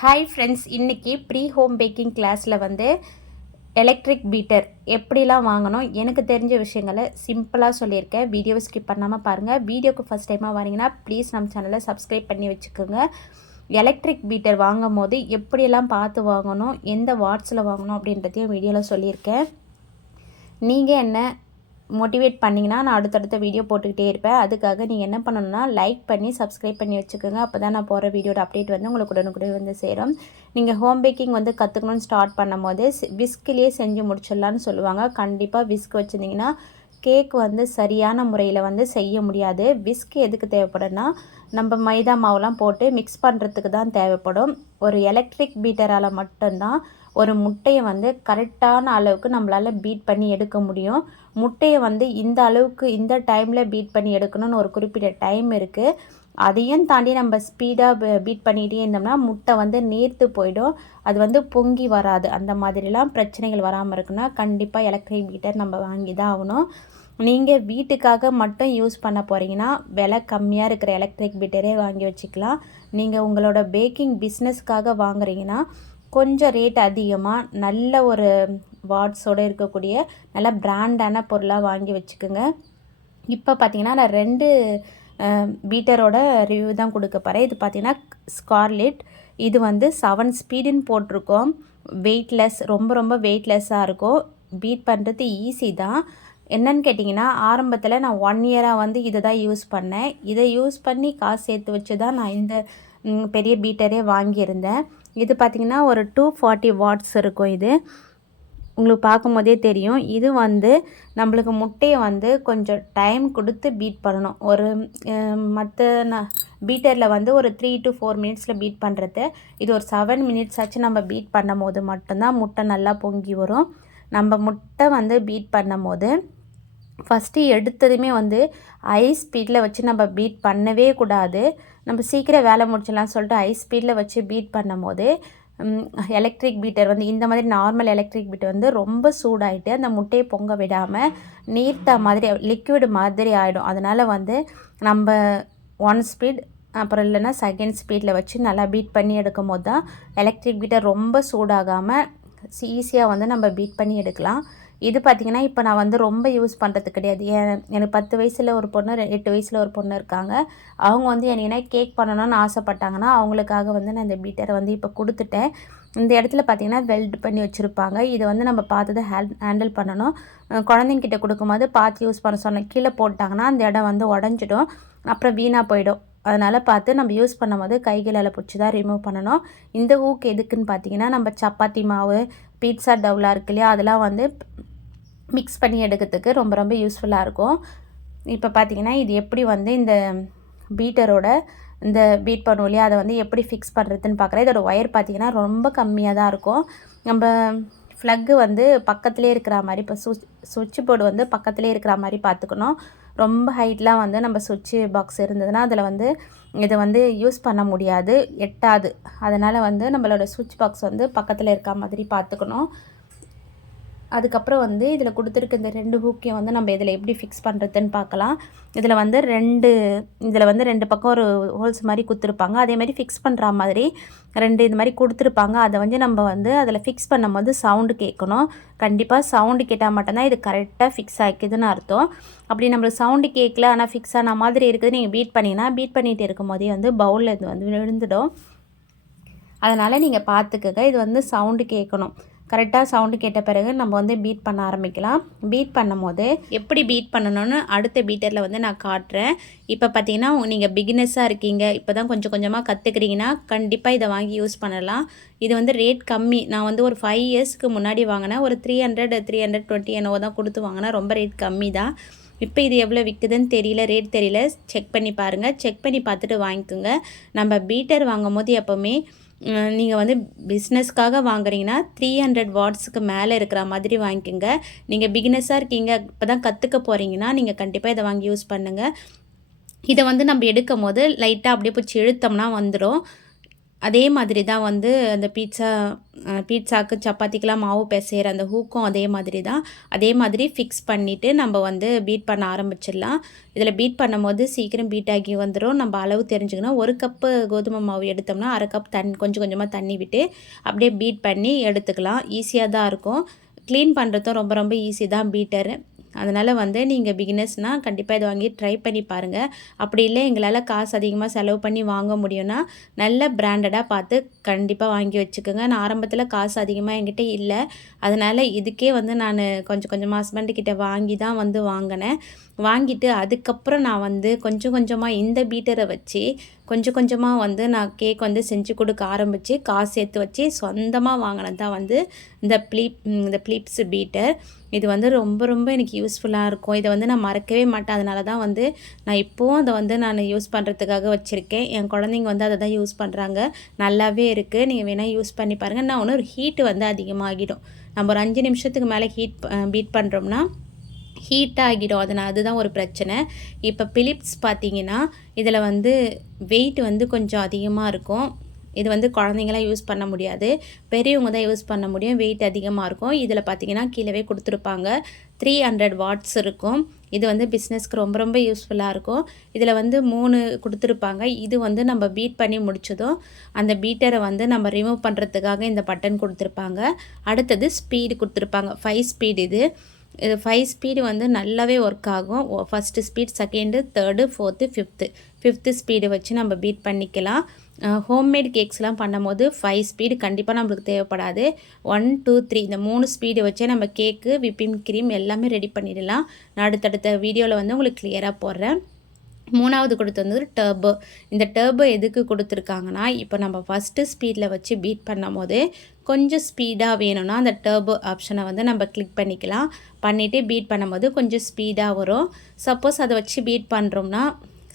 Hi friends இன்றைக்கி free home baking கிளாஸில் வந்து எலக்ட்ரிக் பீட்டர் எப்படிலாம் வாங்கணும்? எனக்கு தெரிஞ்ச விஷயங்களை சிம்பிளாக சொல்லியிருக்கேன். வீடியோவை ஸ்கிப் பண்ணாமல் பாருங்கள் வீடியோக்கு ஃபஸ்ட் டைமாக வரீங்கன்னா ப்ளீஸ் நம்ம சேனலை சப்ஸ்கிரைப் பண்ணி வச்சுக்கோங்க. எலக்ட்ரிக் பீட்டர் வாங்கும் போது எப்படியெல்லாம் பார்த்து வாங்கணும்? எந்த வாட்ஸில் வாங்கணும்? அப்படின்றதையும் வீடியோவில் சொல்லியிருக்கேன். நீங்கள் என்ன மோட்டிவேட் பண்ணிங்கன்னா நான் அடுத்தடுத்த வீடியோ போட்டுக்கிட்டே இருப்பேன். அதுக்காக நீங்கள் என்ன பண்ணணும்னா லைக் பண்ணி சப்ஸ்கிரைப் பண்ணி வச்சுக்கோங்க. அப்போ தான் நான் போகிற வீடியோட அப்டேட் வந்து உங்களுக்கு உடனுக்குடன் வந்து சேரும். நீங்கள் ஹோம் பேக்கிங் வந்து கற்றுக்கணும்னு ஸ்டார்ட் பண்ணும் போது விஸ்கிலேயே செஞ்சு முடிச்சிடலான்னு சொல்லுவாங்க. கண்டிப்பாக விஸ்க் வச்சுருந்தீங்கன்னா கேக் வந்து சரியான முறையில் வந்து செய்ய முடியாது. விஸ்க் எதுக்கு தேவைப்படும்னா நம்ம மைதா மாவுலாம் போட்டு மிக்ஸ் பண்ணுறதுக்கு தான் தேவைப்படும். ஒரு எலக்ட்ரிக் பீட்டரால் மட்டும்தான் ஒரு முட்டையை வந்து கரெக்டான அளவுக்கு நம்மளால் பீட் பண்ணி எடுக்க முடியும். முட்டையை வந்து இந்த அளவுக்கு இந்த டைமில் பீட் பண்ணி எடுக்கணும்னு ஒரு குறிப்பிட்ட டைம் இருக்குது அதையும் தாண்டி நம்ம ஸ்பீடாக பீட் பண்ணிகிட்டே இருந்தோம்னா முட்டை வந்து நேர்த்து போயிடும். அது வந்து பொங்கி வராது. அந்த மாதிரிலாம் பிரச்சனைகள் வராமல் இருக்குன்னா கண்டிப்பாக எலக்ட்ரிக் பீட்டர் நம்ம வாங்கி தான் ஆகணும். நீங்கள் வீட்டுக்காக மட்டும் யூஸ் பண்ண போகிறீங்கன்னா விலை கம்மியாக இருக்கிற எலக்ட்ரிக் பீட்டரே வாங்கி வச்சுக்கலாம். நீங்கள் உங்களோட பேக்கிங் பிஸ்னஸ்க்காக வாங்குறீங்கன்னா கொஞ்சம் ரேட் அதிகமாக நல்ல ஒரு வாட்ஸோடு இருக்கக்கூடிய நல்ல பிராண்டான பொருளாக வாங்கி வச்சுக்கோங்க. இப்போ பார்த்தீங்கன்னா நான் ரெண்டு பீட்டரோட ரிவ்யூ தான் கொடுக்க போகிறேன் இது பார்த்தீங்கன்னா ஸ்கார்லெட் இது வந்து செவன் ஸ்பீடுன்னு போட்டிருக்கோம். வெயிட்லெஸ் ரொம்ப ரொம்ப வெயிட்லெஸ்ஸாக இருக்கும். பீட் பண்ணுறது ஈஸி தான். என்னன்னு கேட்டிங்கன்னா ஆரம்பத்தில் நான் ஒன் இயராக வந்து இதை தான் யூஸ் பண்ணேன். இதை யூஸ் பண்ணி காசு சேர்த்து வச்சு தான் நான் இந்த பெரிய பீட்டரே வாங்கியிருந்தேன். இது பார்த்திங்கன்னா ஒரு டூ ஃபார்ட்டி வாட்ஸ் இருக்கும் இது. உங்களுக்கு பார்க்கும்போதே தெரியும். இது வந்து நம்மளுக்கு முட்டையை வந்து கொஞ்சம் டைம் கொடுத்து பீட் பண்ணணும். ஒரு மற்ற நான் பீட்டரில் வந்து ஒரு த்ரீ டு ஃபோர் மினிட்ஸில் பீட் பண்ணுறது இது ஒரு செவன் மினிட்ஸ் ஆச்சு நம்ம பீட் பண்ணும் போது மட்டும்தான் முட்டை நல்லா பொங்கி வரும். நம்ம முட்டை வந்து பீட் பண்ணும் போது ஃபஸ்ட்டு எடுத்ததுமே வந்து ஹை ஸ்பீடில் வச்சு நம்ம பீட் பண்ணவே கூடாது. நம்ம சீக்கிரம் வேலை முடிச்சிடலாம் சொல்லிட்டு ஹை ஸ்பீடில் வச்சு பீட் பண்ணும் போது எலக்ட்ரிக் பீட்டர் வந்து இந்த மாதிரி நார்மல் எலக்ட்ரிக் பீட்டர் வந்து ரொம்ப சூடாகிட்டு அந்த முட்டையை பொங்க விடாமல் நீர்த்த மாதிரி லிக்விட் மாதிரி ஆகிடும் அதனால் வந்து நம்ம ஒன் ஸ்பீட் அப்புறம் இல்லைன்னா செகண்ட் ஸ்பீடில் வச்சு நல்லா பீட் பண்ணி எடுக்கும் போது தான் எலக்ட்ரிக் பீட்டர் ரொம்ப சூடாகாமல் ஈஸியாக வந்து நம்ம பீட் பண்ணி எடுக்கலாம். இது பார்த்திங்கன்னா இப்போ நான் வந்து ரொம்ப யூஸ் பண்ணுறது கிடையாது. ஏன் எனக்கு பத்து வயசில் ஒரு பொண்ணு எட்டு வயசில் ஒரு பொண்ணு இருக்காங்க. அவங்க வந்து என்ன கேக் பண்ணணும்னு ஆசைப்பட்டாங்கன்னா அவங்களுக்காக வந்து நான் இந்த பீட்டரை வந்து இப்போ கொடுத்துட்டேன். இந்த இடத்துல பார்த்திங்கன்னா வெல்ட் பண்ணி வச்சுருப்பாங்க. இதை வந்து நம்ம பார்த்து தான் ஹேண்ட் ஹேண்டில் பண்ணணும் குழந்தைங்கிட்ட கொடுக்கும்போது பார்த்து யூஸ் பண்ண சொன்ன கீழே போட்டாங்கன்னா அந்த இடம் வந்து உடஞ்சிடும். அப்புறம் வீணாக போயிடும். அதனால் பார்த்து நம்ம யூஸ் பண்ணும்போது கைகளால் பிடிச்சி தான் ரிமூவ் பண்ணணும். இந்த ஊக்கு எதுக்குன்னு பார்த்தீங்கன்னா நம்ம சப்பாத்தி மாவு பீட்சா டவுலாக இருக்கு இல்லையா? அதெல்லாம் வந்து மிக்ஸ் பண்ணி எடுக்கிறதுக்கு ரொம்ப ரொம்ப யூஸ்ஃபுல்லாக இருக்கும். இப்போ பார்த்தீங்கன்னா இது எப்படி வந்து இந்த பீட்டரோட இந்த பீட் பண்ணுவோம் இல்லையா? அதை வந்து எப்படி ஃபிக்ஸ் பண்ணுறதுன்னு பார்க்குறேன் இதோட ஒயர் பார்த்திங்கன்னா ரொம்ப கம்மியாக தான் இருக்கும். நம்ம ஃப்ளக்கு வந்து பக்கத்துலேயே இருக்கிற மாதிரி இப்போ சுவிச் சுவிட்ச் போர்டு வந்து பக்கத்துலேயே இருக்கிற மாதிரி பார்த்துக்கணும் ரொம்ப ஹைட்லாம் வந்து நம்ம சுவிட்ச் பாக்ஸ் இருந்ததுன்னா அதில் வந்து இதை வந்து யூஸ் பண்ண முடியாது எட்டாது. அதனால் வந்து நம்மளோட சுவிட்ச் பாக்ஸ் வந்து பக்கத்தில் இருக்க மாதிரி பார்த்துக்கணும் அதுக்கப்புறம் வந்து இதில் கொடுத்துருக்க இந்த ரெண்டு ஹூக்கையும் வந்து நம்ம இதில் எப்படி ஃபிக்ஸ் பண்ணுறதுன்னு பார்க்கலாம். இதில் வந்து ரெண்டு இதில் வந்து ரெண்டு பக்கம் ஒரு ஹோல்ஸ் மாதிரி கொடுத்துருப்பாங்க. அதே மாதிரி ஃபிக்ஸ் பண்ணுற மாதிரி ரெண்டு இது மாதிரி கொடுத்துருப்பாங்க. அதை வந்து நம்ம வந்து அதில் ஃபிக்ஸ் பண்ணும்போது சவுண்டு கேட்கணும். கண்டிப்பாக சவுண்டு கேட்டால் மட்டும்தான் இது கரெக்டாக ஃபிக்ஸ் ஆகிக்குதுன்னு அர்த்தம். அப்படி நம்மளுக்கு சவுண்டு கேட்கல ஆனால் ஃபிக்ஸ் ஆன மாதிரி இருக்குது நீங்கள் பீட் பண்ணிங்கன்னா பீட் பண்ணிகிட்டு இருக்கும் போதே வந்து பவுலில் இது வந்து விழுந்துடும். அதனால் நீங்கள் பார்த்துக்கங்க. இது வந்து சவுண்டு கேட்கணும். கரெக்டாக சவுண்டு கேட்ட பிறகு நம்ம வந்து பீட் பண்ண ஆரம்பிக்கலாம். பீட் பண்ணும் போது எப்படி பீட் பண்ணணும்னு அடுத்த பீட்டரில் வந்து நான் காட்டுறேன். இப்போ பார்த்தீங்கன்னா நீங்கள் பிகினஸாக இருக்கீங்க. இப்போ தான் கொஞ்சம் கொஞ்சமாக கற்றுக்குறீங்கன்னா கண்டிப்பாக இதை வாங்கி யூஸ் பண்ணலாம். இது வந்து ரேட் கம்மி. நான் வந்து ஒரு ஃபைவ் இயர்ஸ்க்கு முன்னாடி வாங்கினேன். ஒரு three hundred three hundred twenty என்னவோ தான் கொடுத்து வாங்கினேன். ரொம்ப ரேட் கம்மி தான். இப்போ இது எவ்வளோ விற்குதுன்னு தெரியல ரேட் தெரியல. செக் பண்ணி பாருங்கள் செக் பண்ணி பார்த்துட்டு வாங்கிக்கோங்க. நம்ம பீட்டர் வாங்கும் போது எப்போவுமே நீங்கள் வந்து பிஸ்னஸ்க்காக வாங்குறீங்கன்னா த்ரீ ஹண்ட்ரட் வாட்ஸுக்கு மேலே இருக்கிற மாதிரி வாங்கிக்கோங்க. நீங்கள் பிகினஸாக இருக்கீங்க இப்போ தான் கற்றுக்க போகிறீங்கன்னா நீங்கள் கண்டிப்பாக இதை வாங்கி யூஸ் பண்ணுங்கள் இதை வந்து நம்ம எடுக்கும் போது லைட்டாக அப்படியே பிடிச்சி இழுத்தோம்னா வந்துடும் அதே மாதிரி தான் வந்து அந்த பீட்சா பீட்சாக்கு சப்பாத்திக்கெலாம் மாவு பிசைகிற அந்த ஹூக்கும் அதே மாதிரி தான். அதே மாதிரி ஃபிக்ஸ் பண்ணிவிட்டு நம்ம வந்து பீட் பண்ண ஆரம்பிச்சிடலாம். இதில் பீட் பண்ணும்போது சீக்கிரம் பீட் ஆகி வந்துடும் நம்ம அளவு தெரிஞ்சுக்கணும். ஒரு கப்பு கோதுமை மாவு எடுத்தோம்னா அரை கப் தண்ணி கொஞ்சம் கொஞ்சமாக தண்ணி விட்டு அப்படியே பீட் பண்ணி எடுத்துக்கலாம். ஈஸியாக தான் இருக்கும். க்ளீன் பண்ணுறதும் ரொம்ப ரொம்ப ஈஸி தான் பீட்டரு அதனால் வந்து நீங்கள் பிகினர்ஸ்னால் கண்டிப்பாக இதை வாங்கி ட்ரை பண்ணி பாருங்கள் அப்படி இல்லை எங்களால் காசு அதிகமாக செலவு பண்ணி வாங்க முடியும்னா நல்ல பிராண்டடாக பார்த்து கண்டிப்பாக வாங்கி வச்சுக்கோங்க. நான் ஆரம்பத்தில் காசு அதிகமாக என்கிட்ட இல்லை. அதனால் இதுக்கே வந்து நான் கொஞ்சம் கொஞ்சமாக ஹஸ்பண்டுக்கிட்ட வாங்கி தான் வந்து வாங்கினேன். வாங்கிட்டு அதுக்கப்புறம் நான் வந்து கொஞ்சம் கொஞ்சமாக இந்த பீட்டரை வச்சு கொஞ்சம் கொஞ்சமாக வந்து நான் கேக் வந்து செஞ்சு கொடுக்க ஆரம்பித்து காசு சேர்த்து வச்சு சொந்தமாக வாங்கினது தான் வந்து இந்த ப்ளீப் இந்த ப்ளீப்ஸ் பீட்டர் இது வந்து ரொம்ப ரொம்ப எனக்கு யூஸ்ஃபுல்லாக இருக்கும். இதை வந்து நான் மறக்கவே மாட்டேன். அதனால தான் வந்து நான் இப்போவும் அதை வந்து நான் யூஸ் பண்ணுறதுக்காக வச்சுருக்கேன். என் குழந்தைங்க வந்து அதை தான் யூஸ் பண்ணுறாங்க நல்லாவே இருக்குது நீங்கள் வேணால் யூஸ் பண்ணி பாருங்கள் நான் ஒன்று ஒரு ஹீட்டு வந்து அதிகமாகிடும். நம்ம ஒரு அஞ்சு நிமிஷத்துக்கு மேலே ஹீட் பீட் பண்ணுறோம்னா ஹீட் ஆகிடும். அதனால் அதுதான் ஒரு பிரச்சனை. இப்போ பிலிப்ஸ் பார்த்தீங்கன்னா இதில் வந்து வெயிட் வந்து கொஞ்சம் அதிகமாக இருக்கும். இது வந்து குழந்தைங்களாம் யூஸ் பண்ண முடியாது. பெரியவங்க தான் யூஸ் பண்ண முடியும். வெயிட் அதிகமாக இருக்கும். இதில் பார்த்தீங்கன்னா கீழே கொடுத்துருப்பாங்க. த்ரீ ஹண்ட்ரட் வாட்ஸ் இருக்கும். இது வந்து பிஸ்னஸ்க்கு ரொம்ப ரொம்ப யூஸ்ஃபுல்லாக இருக்கும். இதில் வந்து மூணு கொடுத்துருப்பாங்க. இது வந்து நம்ம பீட் பண்ணி முடிச்சதும் அந்த பீட்டரை வந்து நம்ம ரிமூவ் பண்ணுறதுக்காக இந்த பட்டன் கொடுத்துருப்பாங்க. அடுத்தது ஸ்பீடு கொடுத்துருப்பாங்க. ஃபைவ் ஸ்பீடு இது. இது ஃபைவ் ஸ்பீடு வந்து நல்லாவே ஒர்க் ஆகும். First speed second third fourth fifth fifth speed வச்சு நம்ம பீட் பண்ணிக்கலாம். ஹோம்மேட் கேக்ஸ்லாம் பண்ணும்போது ஃபைவ் ஸ்பீடு கண்டிப்பாக நம்மளுக்கு தேவைப்படாது. ஒன் டூ த்ரீ இந்த மூணு ஸ்பீடு வச்சே நம்ம கேக்கு விப்பிங் க்ரீம் எல்லாமே ரெடி பண்ணிடலாம். நான் அடுத்தடுத்த வீடியோவில் வந்து உங்களுக்கு கிளியராக போடுறேன். மூணாவது கொடுத்து வந்து டர்போ இந்த டர்போ எதுக்கு கொடுத்துருக்காங்கன்னா இப்போ நம்ம ஃபஸ்ட்டு ஸ்பீடில் வச்சு பீட் பண்ணும் போது கொஞ்சம் ஸ்பீடாக வேணும்னா அந்த டர்போ ஆப்ஷனை வந்து நம்ம கிளிக் பண்ணிக்கலாம். பண்ணிவிட்டு பீட் பண்ணும்போது கொஞ்சம் ஸ்பீடாக வரும். சப்போஸ் அதை வச்சு பீட் பண்ணுறோம்னா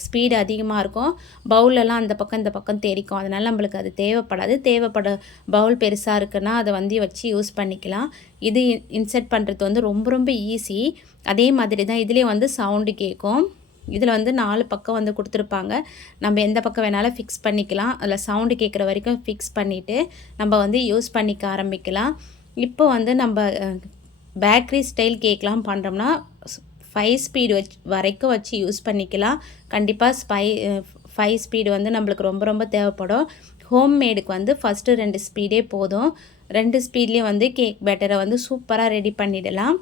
ஸ்பீடு அதிகமாக இருக்கும். பவுலெல்லாம் அந்த பக்கம் இந்த பக்கம் தெரிக்கும் அதனால் நம்மளுக்கு அது தேவைப்படாது. தேவைப்பட பவுல் பெருசாக இருக்குன்னா அதை வந்து வச்சு யூஸ் பண்ணிக்கலாம். இது இன்செர்ட் பண்ணுறது வந்து ரொம்ப ரொம்ப ஈஸி அதே மாதிரி தான் இதுலேயும் வந்து சவுண்டு கேட்கும் இதில் வந்து நாலு பக்கம் வந்து கொடுத்துருப்பாங்க. நம்ம எந்த பக்கம் வேணாலும் ஃபிக்ஸ் பண்ணிக்கலாம். அதில் சவுண்டு கேட்குற வரைக்கும் ஃபிக்ஸ் பண்ணிவிட்டு நம்ம வந்து யூஸ் பண்ணிக்க ஆரம்பிக்கலாம். இப்போ வந்து நம்ம பேக்கரி ஸ்டைல் கேக்லாம் பண்ணுறோம்னா ஃபைவ் ஸ்பீடு வச்சு வரைக்கும் வச்சு யூஸ் பண்ணிக்கலாம். கண்டிப்பாக ஸ்பை ஃபைவ் ஸ்பீடு வந்து நம்மளுக்கு ரொம்ப ரொம்ப தேவைப்படும். ஹோம் மேடுக்கு வந்து ஃபஸ்ட்டு ரெண்டு ஸ்பீடே போதும். ரெண்டு ஸ்பீட்லேயும் வந்து கேக் பேட்டரை வந்து சூப்பராக ரெடி பண்ணிடலாம்.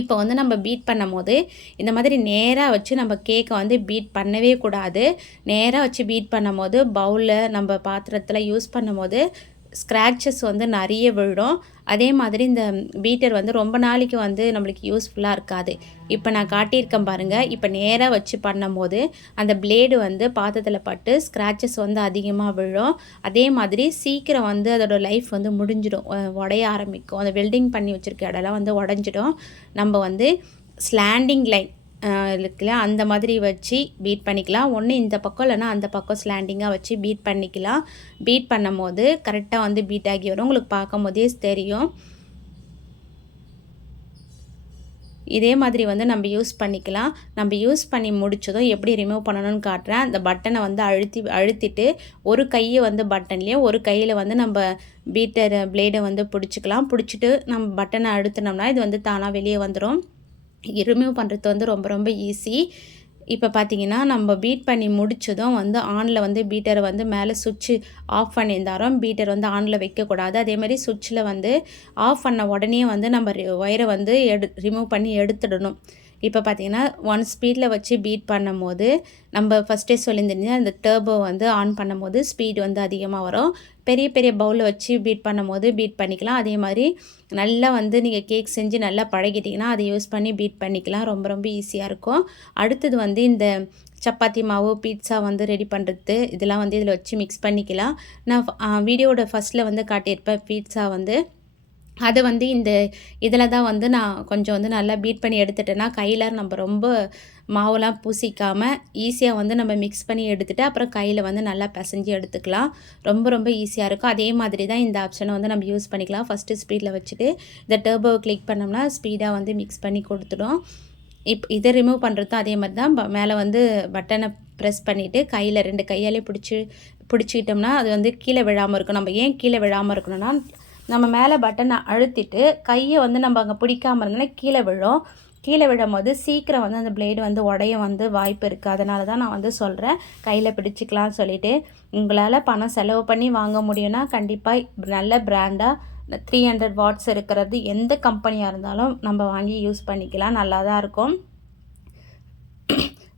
இப்போ வந்து நம்ம பீட் பண்ணும் போது இந்த மாதிரி நேராக வச்சு நம்ம கேக்கை வந்து பீட் பண்ணவே கூடாது. நேராக வச்சு பீட் பண்ணும் போது பவுலில் நம்ம பாத்திரத்தில் யூஸ் பண்ணும் போது ஸ்க்ராச்சஸ் வந்து நிறைய விழும். அதே மாதிரி இந்த பீட்டர் வந்து ரொம்ப நாளைக்கு வந்து நம்மளுக்கு யூஸ்ஃபுல்லாக இருக்காது. இப்போ நான் காட்டியிருக்கேன் பாருங்கள் இப்போ நேராக வச்சு பண்ணும்போது அந்த பிளேடு வந்து பாத்திரத்தில் பட்டு ஸ்க்ராச்சஸ் வந்து அதிகமாக விழும். அதே மாதிரி சீக்கிரம் வந்து அதோடய லைஃப் வந்து முடிஞ்சிடும். உடைய ஆரம்பிக்கும். அந்த வெல்டிங் பண்ணி வச்சுருக்க இடம்லாம் வந்து உடஞ்சிடும். நம்ம வந்து ஸ்லாண்டிங் லைன் இருக்குல்ல அந்த மாதிரி வச்சு பீட் பண்ணிக்கலாம். ஒன்று இந்த பக்கம் இல்லைனா அந்த பக்கம் ஸ்லாண்டிங்காக வச்சு பீட் பண்ணிக்கலாம். பீட் பண்ணும் போது கரெக்டாக வந்து பீட் ஆகி வரும். உங்களுக்கு பார்க்கும் போதே தெரியும். இதே மாதிரி வந்து நம்ம யூஸ் பண்ணிக்கலாம். நம்ம யூஸ் பண்ணி முடிச்சதும் எப்படி ரிமூவ் பண்ணணும்னு காட்டுறேன். அந்த பட்டனை வந்து அழுத்தி அழுத்திட்டு ஒரு கையை வந்து பட்டன்லேயும் ஒரு கையில் வந்து நம்ம பீட்டர் பிளேடை வந்து பிடிச்சிக்கலாம். பிடிச்சிட்டு நம்ம பட்டனை அழுத்தினோம்னா இது வந்து தானாக வெளியே வந்துடும் ரிமூவ் பண்ணுறது வந்து ரொம்ப ரொம்ப ஈஸி. இப்போ பார்த்தீங்கன்னா நம்ம பீட் பண்ணி முடிச்சதும் வந்து ஆனில் வந்து பீட்டரை வந்து மேலே சுவிட்சு ஆஃப் பண்ணியிருந்தாலும் பீட்டர் வந்து ஆனில் வைக்கக்கூடாது அதேமாதிரி சுவிட்சில் வந்து ஆஃப் பண்ண உடனே வந்து நம்ம ஒயரை வந்து எடு ரிமூவ் பண்ணி எடுத்துடணும். இப்போ பார்த்தீங்கன்னா ஒன் ஸ்பீடில் வச்சு பீட் பண்ணும் போது நம்ம ஃபஸ்ட்டே சொல்லியிருந்தீங்க அந்த டேர்போ வந்து ஆன் பண்ணும் போது ஸ்பீட் வந்து அதிகமாக வரும். பெரிய பெரிய பவுலில் வச்சு பீட் பண்ணும் போது பீட் பண்ணிக்கலாம். அதே மாதிரி நல்லா வந்து நீங்கள் கேக் செஞ்சு நல்லா பழகிட்டிங்கன்னா அதை யூஸ் பண்ணி பீட் பண்ணிக்கலாம். ரொம்ப ரொம்ப ஈஸியாக இருக்கும். அடுத்தது வந்து இந்த சப்பாத்தி மாவு பீட்சா வந்து ரெடி பண்ணுறது இதெல்லாம் வந்து இதில் வச்சு மிக்ஸ் பண்ணிக்கலாம். நான் வீடியோட ஃபஸ்ட்டில் வந்து காட்டியிருப்பேன் பீட்சா வந்து அதை வந்து இந்த இதில் தான் வந்து நான் கொஞ்சம் வந்து நல்லா பீட் பண்ணி எடுத்துட்டேன்னா கையில் நம்ம ரொம்ப மாவுலாம் பூசிக்காமல் ஈஸியாக வந்து நம்ம மிக்ஸ் பண்ணி எடுத்துகிட்டு அப்புறம் கையில் வந்து நல்லா பிசைஞ்சு எடுத்துக்கலாம். ரொம்ப ரொம்ப ஈஸியாக இருக்கும். அதே மாதிரி தான் இந்த ஆப்ஷனை வந்து நம்ம யூஸ் பண்ணிக்கலாம். ஃபஸ்ட்டு ஸ்பீடில் வச்சுட்டு இந்த டேர்போவை கிளிக் பண்ணோம்னா ஸ்பீடாக வந்து மிக்ஸ் பண்ணி கொடுத்துடும். இப் இதை ரிமூவ் பண்ணுறதும் அதே மாதிரி தான். மேலே வந்து பட்டனை ப்ரெஸ் பண்ணிவிட்டு கையில் ரெண்டு கையாலே பிடிச்சி பிடிச்சிக்கிட்டோம்னா அது வந்து கீழே விழாமல் இருக்கும். நம்ம ஏன் கீழே விழாமல் இருக்கணும்னா நம்ம மேலே பட்டனை அழுத்திட்டு கையை வந்து நம்ம அங்கே பிடிக்காம இருந்தோன்னா கீழே விழும். கீழே விழும்போது சீக்கிரம் வந்து அந்த பிளேடு வந்து உடைய வந்து வாய்ப்பு இருக்குது அதனால தான் நான் வந்து சொல்கிறேன் கையில் பிடிச்சிக்கலாம்னு சொல்லிட்டு உங்களால் பணம் செலவு பண்ணி வாங்க முடியும்னா கண்டிப்பாக நல்ல பிராண்டாக த்ரீ ஹண்ட்ரட் வாட்ஸ் இருக்கிறது எந்த கம்பெனியாக இருந்தாலும் நம்ம வாங்கி யூஸ் பண்ணிக்கலாம். நல்லா தான் இருக்கும்.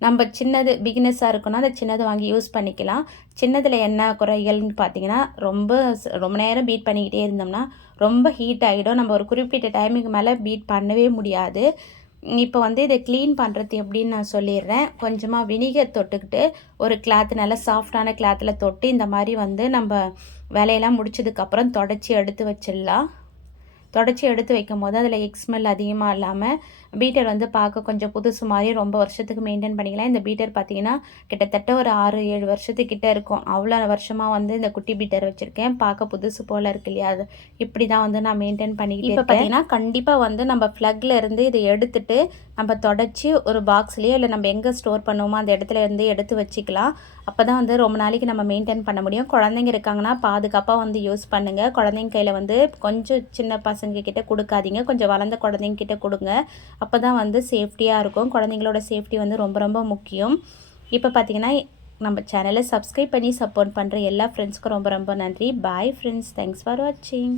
நம்ம சின்னது பிகினஸாக இருக்கணும் அந்த சின்னது வாங்கி யூஸ் பண்ணிக்கலாம். சின்னதில் என்ன குறைகள்னு பார்த்தீங்கன்னா ரொம்ப ரொம்ப நேரம் பீட் பண்ணிக்கிட்டே இருந்தோம்னா ரொம்ப ஹீட் ஆகிடும். நம்ம ஒரு குறிப்பிட்ட டைமுக்கு மேலே பீட் பண்ணவே முடியாது. இப்போ வந்து இதை க்ளீன் பண்ணுறது எப்படின்னு நான் சொல்லிடுறேன். கொஞ்சமாக வினிகர் தொட்டுக்கிட்டு ஒரு கிளாத் நல்லா சாஃப்டான கிளாத்தில் தொட்டு இந்த மாதிரி வந்து நம்ம வேலையெல்லாம் முடிச்சதுக்கப்புறம் தொடச்சி எடுத்து வச்சிடலாம். தொடச்சி எடுத்து வைக்கும் போது அதில் எக்ஸ்மெல் அதிகமாக இல்லாமல் பீட்டர் வந்து பார்க்க கொஞ்சம் புதுசு மாதிரி ரொம்ப வருஷத்துக்கு மெயின்டைன் பண்ணிக்கலாம். இந்த பீட்டர் பார்த்தீங்கன்னா கிட்டத்தட்ட ஒரு ஆறு ஏழு வருஷத்துக்கிட்ட இருக்கும். அவ்வளோ வருஷமாக வந்து இந்த குட்டி பீட்டர் வச்சுருக்கேன். பார்க்க புதுசு போல் இருக்கு இல்லையா? அது இப்படி தான் வந்து நான் மெயின்டைன் பண்ணிக்கிட்டு இப்போ பார்த்தீங்கன்னா கண்டிப்பாக வந்து நம்ம ஃப்ளக்கில் இருந்து இதை எடுத்துட்டு நம்ம தொடச்சி ஒரு பாக்ஸ்லேயோ இல்லை நம்ம எங்கே ஸ்டோர் பண்ணுவோமோ அந்த இடத்துல இருந்து எடுத்து வச்சுக்கலாம். அப்போ தான் வந்து ரொம்ப நாளைக்கு நம்ம மெயின்டைன் பண்ண முடியும். குழந்தைங்க இருக்காங்கன்னா பாதுகாப்பாக வந்து யூஸ் பண்ணுங்கள் குழந்தைங்க கையில் வந்து கொஞ்சம் சின்ன பசங்க கிட்ட கொடுக்காதீங்க. கொஞ்சம் வளர்ந்த குழந்தைங்க கிட்ட கொடுங்க. அப்போ தான் வந்து சேஃப்டியாக இருக்கும். குழந்தைங்களோட சேஃப்டி வந்து ரொம்ப ரொம்ப முக்கியம். இப்போ பார்த்தீங்கன்னா நம்ம சேனலை சப்ஸ்கிரைப் பண்ணி சப்போர்ட் பண்ணுற எல்லா ஃப்ரெண்ட்ஸ்க்கும் ரொம்ப ரொம்ப நன்றி. பாய் ஃப்ரெண்ட்ஸ் தேங்க்ஸ் ஃபார் வாட்சிங்